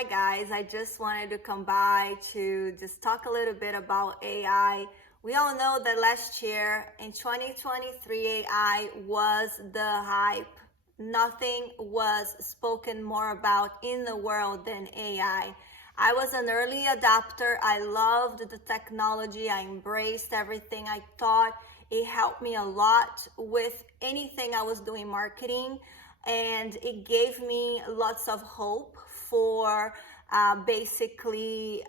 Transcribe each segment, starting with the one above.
Hi guys, I just wanted to come by to just talk a little bit about AI. We all know that last year in 2023, AI was the hype. Nothing was spoken more about in the world than AI. I was an early adopter. I loved the technology. I embraced everything. I thought it helped me a lot with anything I was doing marketing, and it gave me lots of hope for basically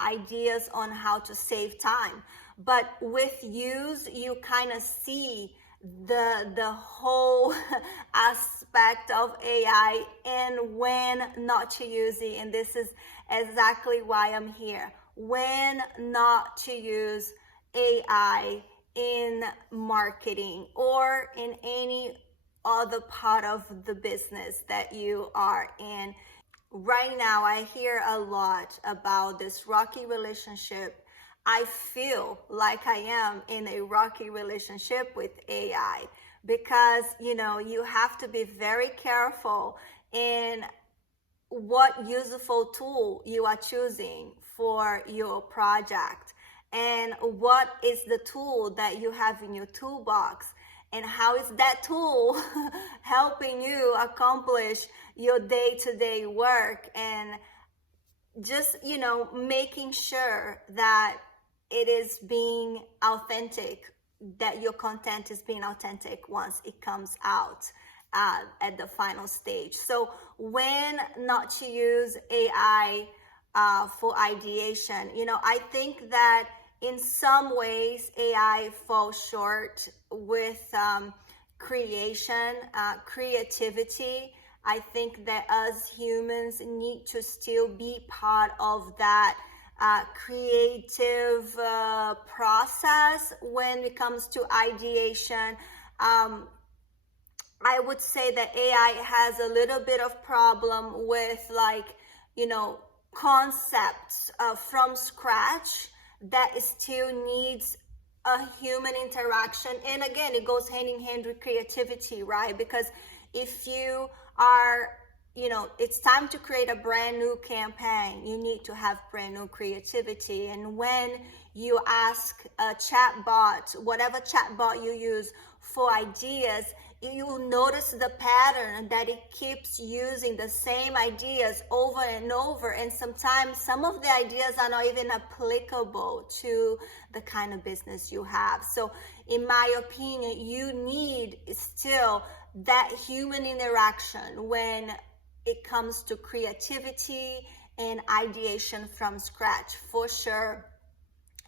ideas on how to save time. But with use, you kind of see the whole aspect of AI and when not to use it. And this is exactly why I'm here. When not to use AI in marketing or in any other part of the business that you are in. Right now, I hear a lot about this rocky relationship. I feel like I am in a rocky relationship with AI because, you have to be very careful in what useful tool you are choosing for your project and what is the tool that you have in your toolbox and how is that tool helping you accomplish your day-to-day work, and just making sure that it is being authentic, that your content is being authentic once it comes out at the final stage. So when not to use AI for ideation, I think that in some ways AI falls short with creation, creativity. I think that us humans need to still be part of that creative process when it comes to ideation. I would say that AI has a little bit of problem with concepts from scratch that still needs a human interaction. And again, it goes hand in hand with creativity, right? Because if you are, it's time to create a brand new campaign, you need to have brand new creativity. And when you ask a chatbot, whatever chatbot you use for ideas, you will notice the pattern that it keeps using the same ideas over and over. And sometimes some of the ideas are not even applicable to the kind of business you have. So in my opinion, you need still that human interaction when it comes to creativity and ideation from scratch, for sure.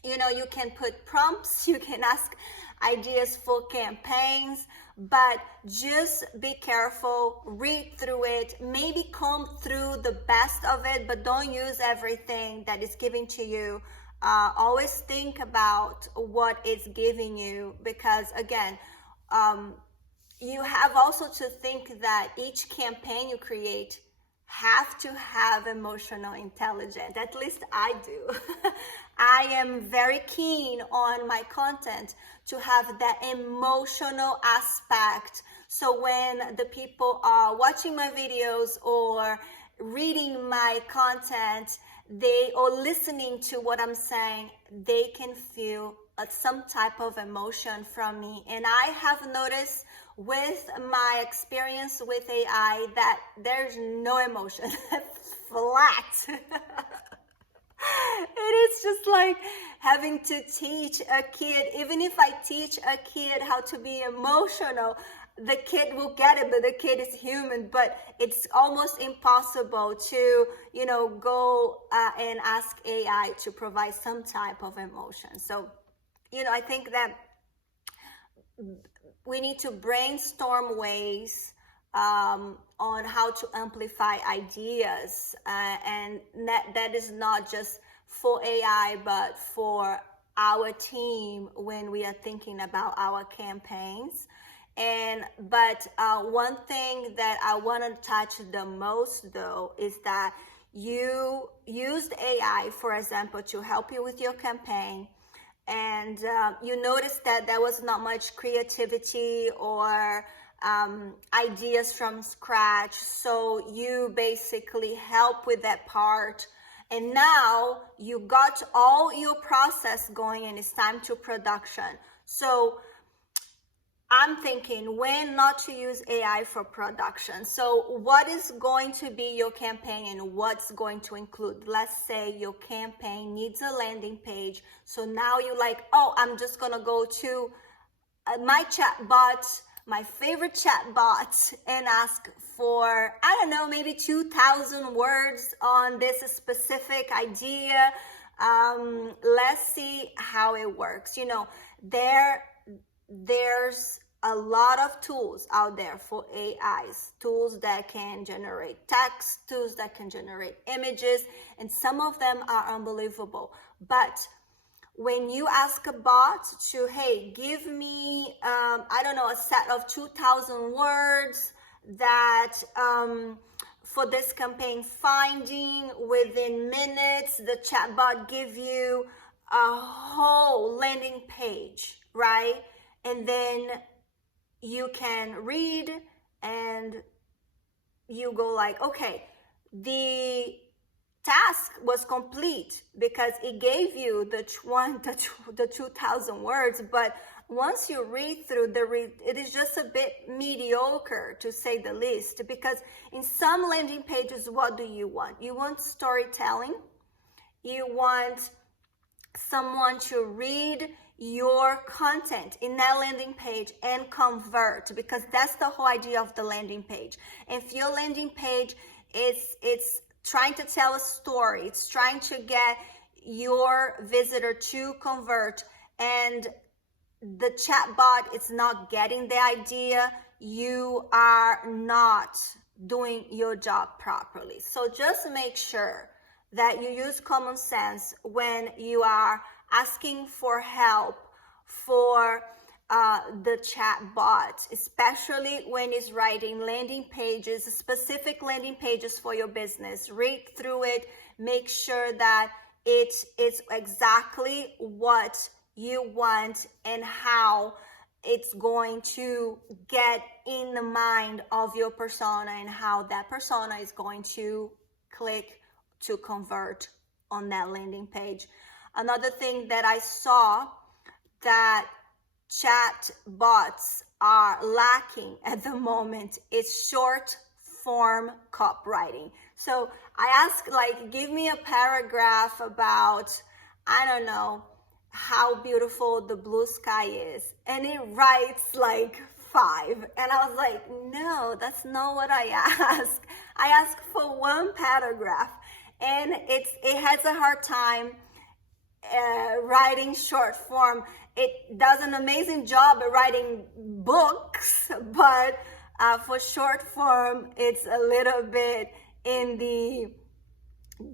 You can put prompts, you can ask ideas for campaigns, but just be careful, read through it, maybe comb through the best of it, but don't use everything that is given to you. Always think about what it's giving you, because again, you have also to think that each campaign you create have to have emotional intelligence. At least I do. I am very keen on my content to have that emotional aspect. So when the people are watching my videos or reading my content, or listening to what I'm saying, they can feel some type of emotion from me. And I have noticed with my experience with AI that there's no emotion. Flat. It is just like having to teach a kid. Even if I teach a kid how to be emotional, the kid will get it, but the kid is human. But it's almost impossible to, go and ask AI to provide some type of emotion. So, I think that we need to brainstorm ways on how to amplify ideas, and that is not just for AI, but for our team when we are thinking about our campaigns. But one thing that I want to touch the most, though, is that you used AI, for example, to help you with your campaign, and you noticed that there was not much creativity or ideas from scratch. So you basically help with that part. And now you got all your process going and it's time to production. So I'm thinking when not to use AI for production. So what is going to be your campaign and what's going to include? Let's say your campaign needs a landing page. So now you're like, oh, I'm just going to go to my chatbot, my favorite chatbot, and ask for, I don't know, maybe 2,000 words on this specific idea. Let's see how it works. You know, there's a lot of tools out there for AIs, tools that can generate text, tools that can generate images, and some of them are unbelievable. But when you ask a bot to, hey, give me, I don't know, a set of 2,000 words that for this campaign finding, within minutes, the chatbot give you a whole landing page, right? And then you can read and you go like, okay, the task was complete because it gave you the 2,000 words. But once you read through it is just a bit mediocre, to say the least, because in some landing pages, what do you want? You want storytelling. You want someone to read your content in that landing page and convert, because that's the whole idea of the landing page. If your landing page it's trying to tell a story, it's trying to get your visitor to convert, and the chatbot is not getting the idea, you are not doing your job properly. So just make sure that you use common sense when you are asking for help for the chat bot, especially when it's writing landing pages, specific landing pages for your business. Read through it, make sure that it is exactly what you want and how it's going to get in the mind of your persona and how that persona is going to click to convert on that landing page. Another thing that I saw that chat bots are lacking at the moment is short form copywriting. So I ask, like, give me a paragraph about, I don't know, how beautiful the blue sky is. And it writes like 5. And I was like, no, that's not what I ask. I ask for one paragraph. And it has a hard time writing short form. It does an amazing job at writing books, but for short form, it's a little bit in the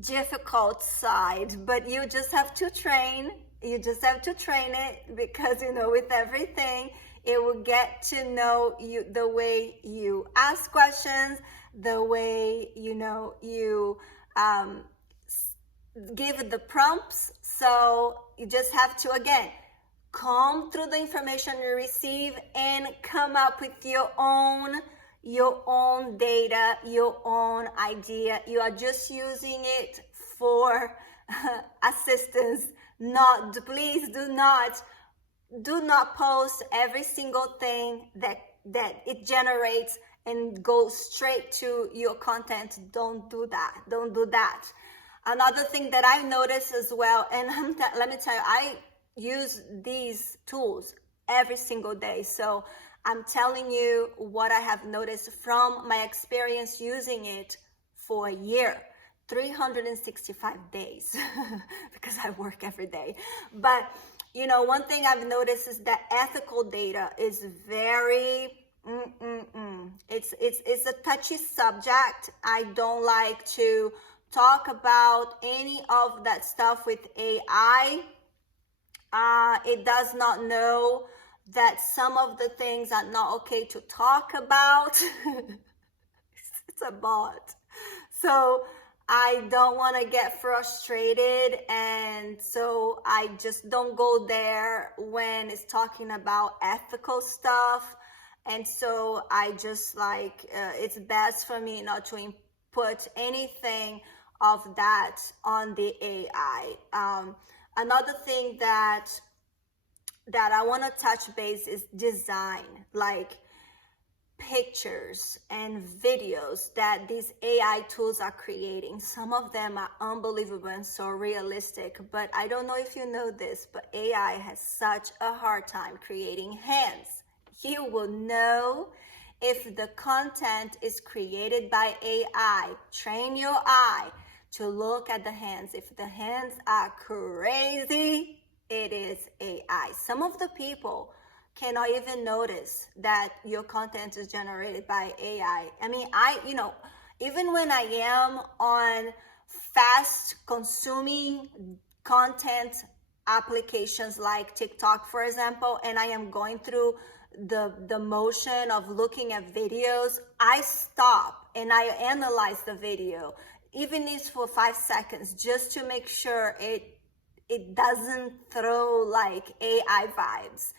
difficult side. But you just have to train. You just have to train it, because, you know, with everything, it will get to know you, the way you ask questions, the way, you know, you give it the prompts. So you just have to, again, comb through the information you receive and come up with your own data, your own idea. You are just using it for assistance. Please do not post every single thing that it generates and go straight to your content. Don't do that. Another thing that I noticed as well, and let me tell you, I use these tools every single day. So I'm telling you what I have noticed from my experience using it for a year, 365 days, because I work every day. But, you know, one thing I've noticed is that ethical data is very, it's a touchy subject. I don't like to talk about any of that stuff with AI. It does not know that some of the things are not okay to talk about. It's a bot. So I don't want to get frustrated, and so I just don't go there when it's talking about ethical stuff. And so I just like, it's best for me not to input anything of that on the AI. Another thing that I want to touch base is design, like pictures and videos that these AI tools are creating. Some of them are unbelievable and so realistic, but I don't know if you know this, but AI has such a hard time creating hands. You will know if the content is created by AI. Train your eye to look at the hands. If the hands are crazy, it is AI. Some of the people cannot even notice that your content is generated by AI. I mean, even when I am on fast consuming content applications like TikTok, for example, and I am going through the motion of looking at videos, I stop and I analyze the video, even if it's for 5 seconds, just to make sure it doesn't throw like AI vibes.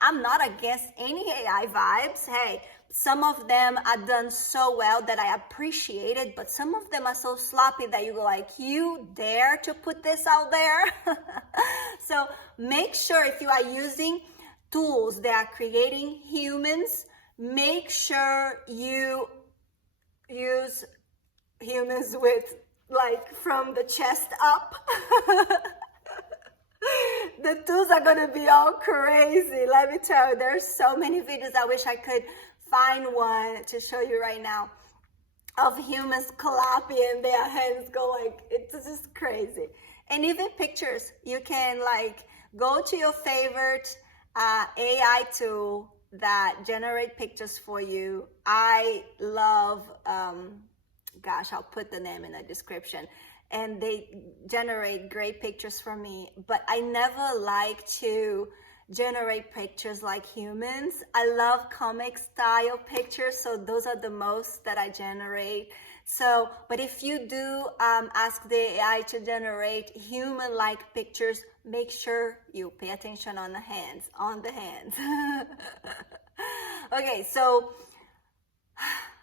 I'm not against any AI vibes. Hey, some of them are done so well that I appreciate it, but some of them are so sloppy that you go like, you dare to put this out there? So make sure if you are using tools that are creating humans, make sure you use humans with like from the chest up. The tools are gonna be all crazy. Let me tell you, there's so many videos. I wish I could find one to show you right now of humans clapping and their hands go like, it's just crazy. And even pictures, you can like go to your favorite AI tool that generate pictures for you. I love, gosh, I'll put the name in the description. And they generate great pictures for me, but I never like to generate pictures like humans. I love comic style pictures, so those are the most that I generate. So, but if you do ask the AI to generate human-like pictures, make sure you pay attention on the hands, Okay, so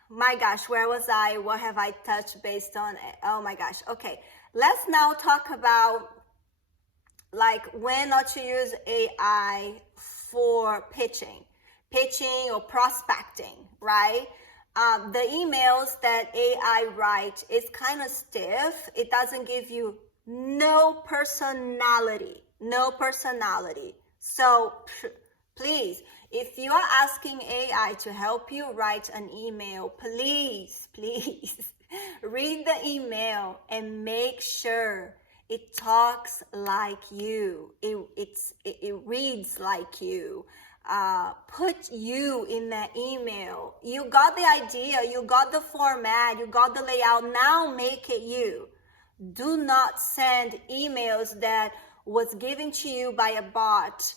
my gosh, where was I? What have I touched based on? Oh my gosh. Okay, let's now talk about like when not to use AI for pitching or prospecting, right? The emails that AI writes is kind of stiff. It doesn't give you no personality. So please, if you are asking AI to help you write an email, please read the email and make sure it talks like you. It reads like you. Put you in that email. You got the idea, you got the format, you got the layout. Now make it you. Do not send emails that was given to you by a bot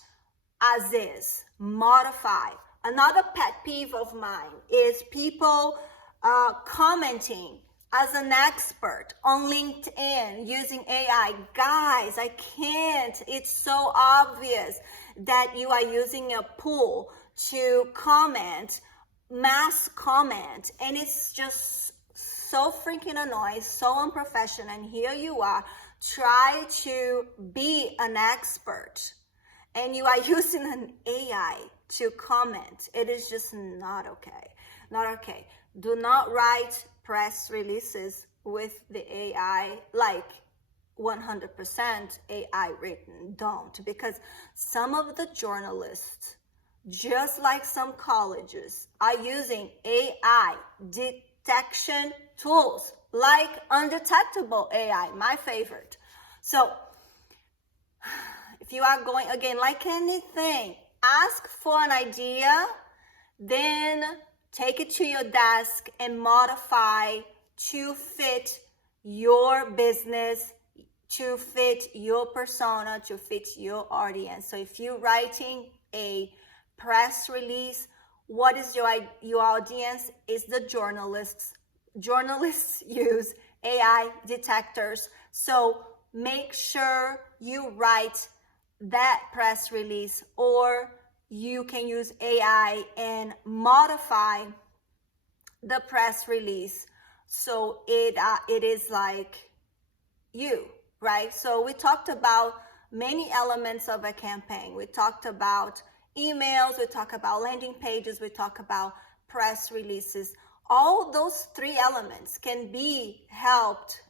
as is. Modify. Another pet peeve of mine is people commenting as an expert on LinkedIn using AI. Guys, I can't. It's so obvious that you are using a pool to comment, mass comment, and it's just so freaking annoying, so unprofessional. And here you are, try to be an expert, and you are using an AI to comment. It is just not okay. Not okay. Do not write press releases with the AI like 100% AI written. Don't, because some of the journalists, just like some colleges, are using AI detection tools like Undetectable AI, my favorite. So if you are going, again, like anything, ask for an idea, then take it to your desk and modify to fit your business, to fit your persona, to fit your audience. So if you're writing a press release, what is your audience? Is the journalists. Journalists use AI detectors. So make sure you write that press release or you can use AI and modify the press release so it is like you, right? So we talked about many elements of a campaign. We talked about emails, we talked about landing pages, we talked about press releases. All those three elements can be helped,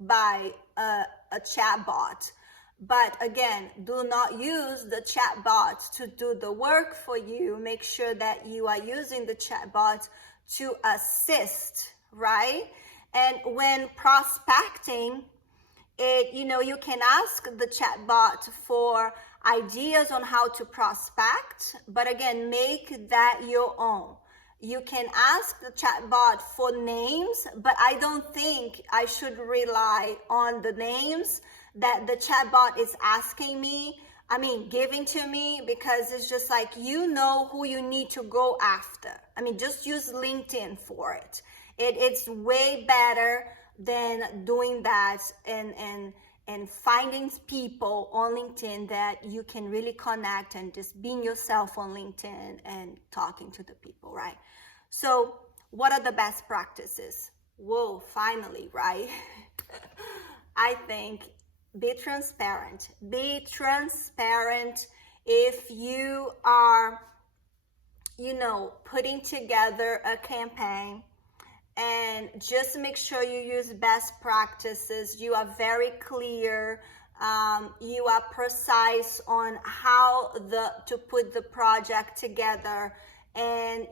by a chatbot. But again, do not use the chatbot to do the work for you. Make sure that you are using the chatbot to assist, right? And when prospecting, you can ask the chatbot for ideas on how to prospect, but again, make that your own. You can ask the chatbot for names, but I don't think I should rely on the names that the chatbot is asking me, giving to me, because it's just like, who you need to go after. Just use LinkedIn for it. It's way better than doing that and finding people on LinkedIn that you can really connect and just being yourself on LinkedIn and talking to the people, right? So what are the best practices? Whoa, finally, right? I think be transparent. Be transparent if you are, putting together a campaign, and just make sure you use best practices. You are very clear. You are precise on how to put the project together, and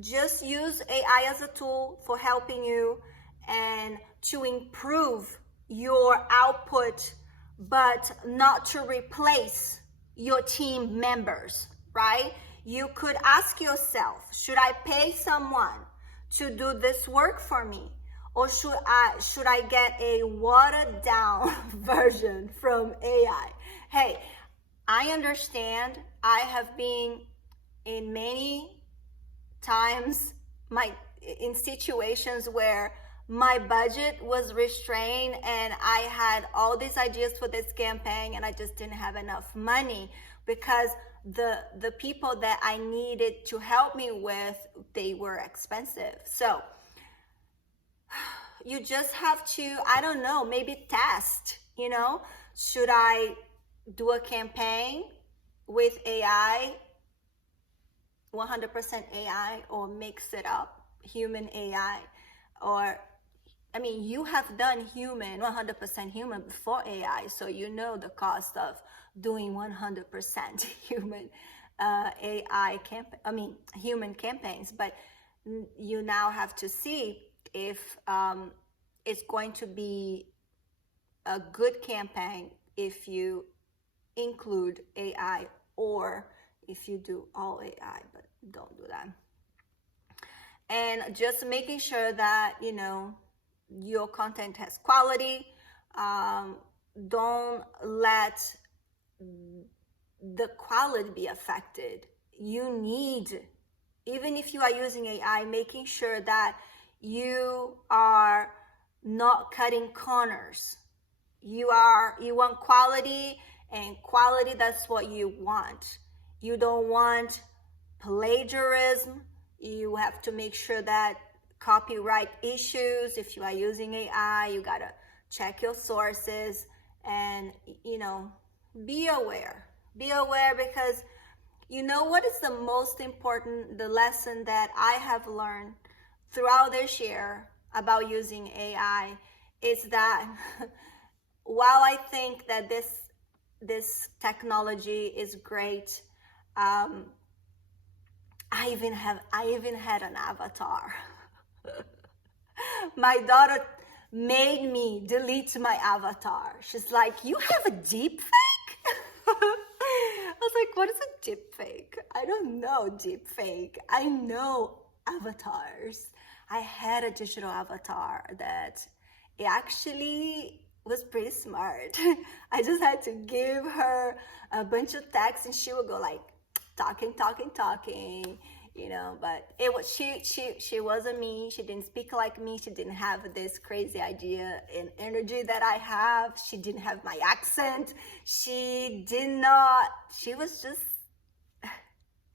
just use AI as a tool for helping you and to improve your output, but not to replace your team members, right? You could ask yourself, should I pay someone to do this work for me, or should I get a watered down version from AI? Hey, I understand. I have been in many times in situations where my budget was restrained and I had all these ideas for this campaign and I just didn't have enough money because the people that I needed to help me with, they were expensive. So you just have to, I don't know, maybe test, should I do a campaign with AI, 100% AI, or mix it up, human AI? Or, you have done 100% human before AI, so you know the cost of doing 100% human AI human campaigns. But you now have to see if it's going to be a good campaign if you include AI, or if you do all AI, but don't do that. And just making sure that, your content has quality. Don't let the quality be affected. You need, even if you are using AI, making sure that you are not cutting corners. You want quality, and quality, that's what you want. You don't want plagiarism. You have to make sure that copyright issues, if you are using AI, you gotta check your sources and, be aware. Be aware, because what is the most important, the lesson that I have learned throughout this year about using AI is that while I think that this technology is great, I even had an avatar. My daughter made me delete my avatar. She's like, "You have a deep fake?" I was like, "What is a deep fake? I don't know deep fake. I know avatars." I had a digital avatar that it actually was pretty smart. I just had to give her a bunch of text and she would go like talking, but it was, she wasn't me. She didn't speak like me. She didn't have this crazy idea and energy that I have. She didn't have my accent. She was just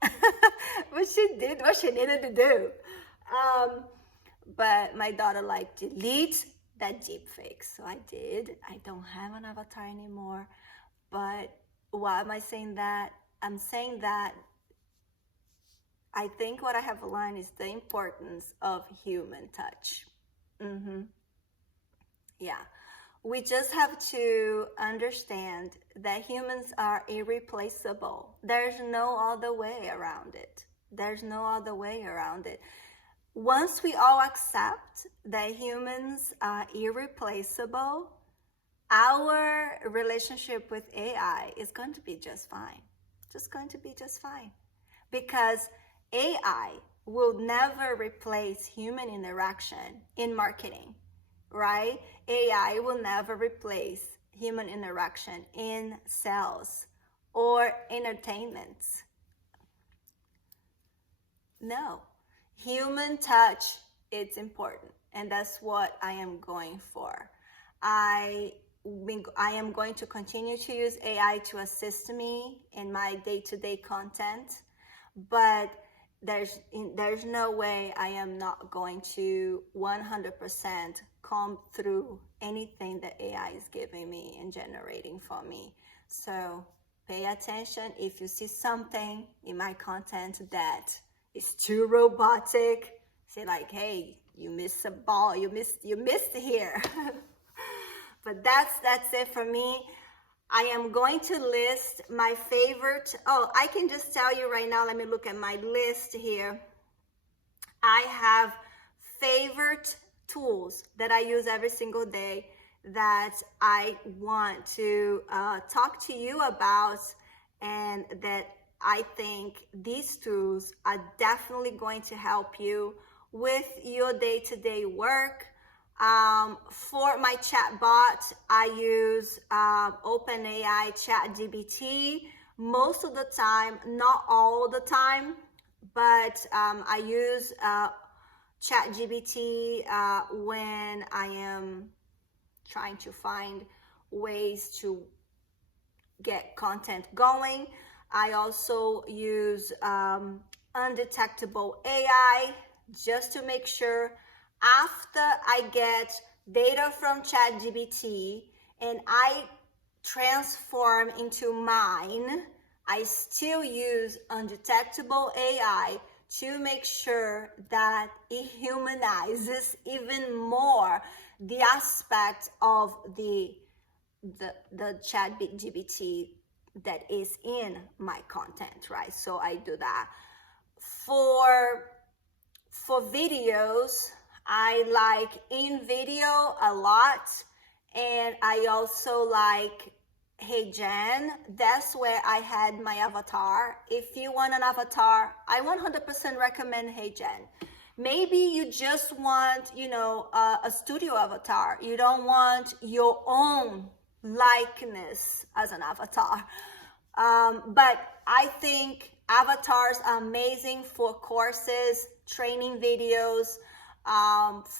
But she did what she needed to do. But my daughter like, delete that deep fake. So I did. I don't have an avatar anymore. But why am I saying that? I'm saying that I think what I have learned is the importance of human touch. Yeah. We just have to understand that humans are irreplaceable. There's no other way around it. There's no other way around it. Once we all accept that humans are irreplaceable, our relationship with AI is going to be just fine. Just going to be just fine. Because AI will never replace human interaction in marketing, right? AI will never replace human interaction in sales or entertainment. No. Human touch, it's important. And that's what I am going for. I am going to continue to use AI to assist me in my day-to-day content, but there's no way I am not going to 100% comb through anything that AI is giving me and generating for me. So pay attention if you see something in my content that is too robotic. Say like, hey, you missed a ball, you missed here. But that's it for me. I am going to list my favorite. Oh, I can just tell you right now, let me look at my list here. I have favorite tools that I use every single day that I want to talk to you about, and that I think these tools are definitely going to help you with your day-to-day work. For my chatbot, I use OpenAI ChatGPT most of the time, not all the time, but I use ChatGPT when I am trying to find ways to get content going. I also use Undetectable AI just to make sure after I get data from ChatGPT and I transform into mine, I still use Undetectable AI to make sure that it humanizes even more the aspect of the ChatGPT that is in my content, right? So I do that. For videos, I like InVideo a lot, and I also like HeyGen. That's where I had my avatar. If you want an avatar, I 100% recommend HeyGen. Maybe you just want, a studio avatar. You don't want your own likeness as an avatar. But I think avatars are amazing for courses, training videos,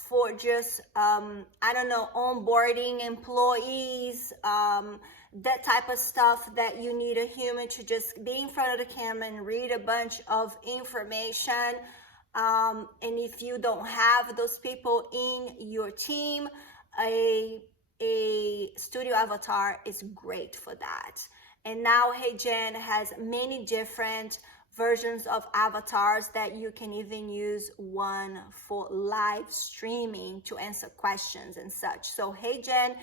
for just, onboarding employees, that type of stuff that you need a human to just be in front of the camera and read a bunch of information. And if you don't have those people in your team, a studio avatar is great for that. And now HeyGen has many different versions of avatars that you can even use one for live streaming to answer questions and such. So HeyGen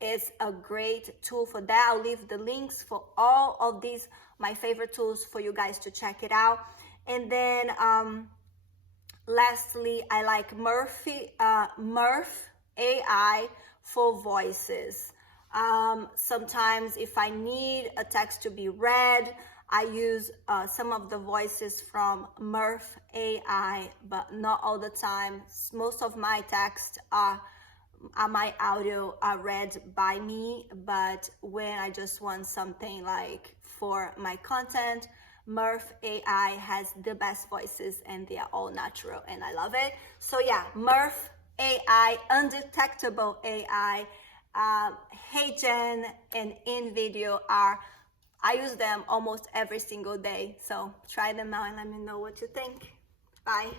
is a great tool for that. I'll leave the links for all of these, my favorite tools, for you guys to check it out. And then lastly, I like Murph AI for voices. Sometimes if I need a text to be read, I use some of the voices from Murph AI, but not all the time. Most of my text my audio are read by me, but when I just want something like for my content, Murph AI has the best voices and they are all natural and I love it. So yeah, Murph AI, Undetectable AI, HeyGen and InVideo are I use them almost every single day. So try them out and let me know what you think. Bye.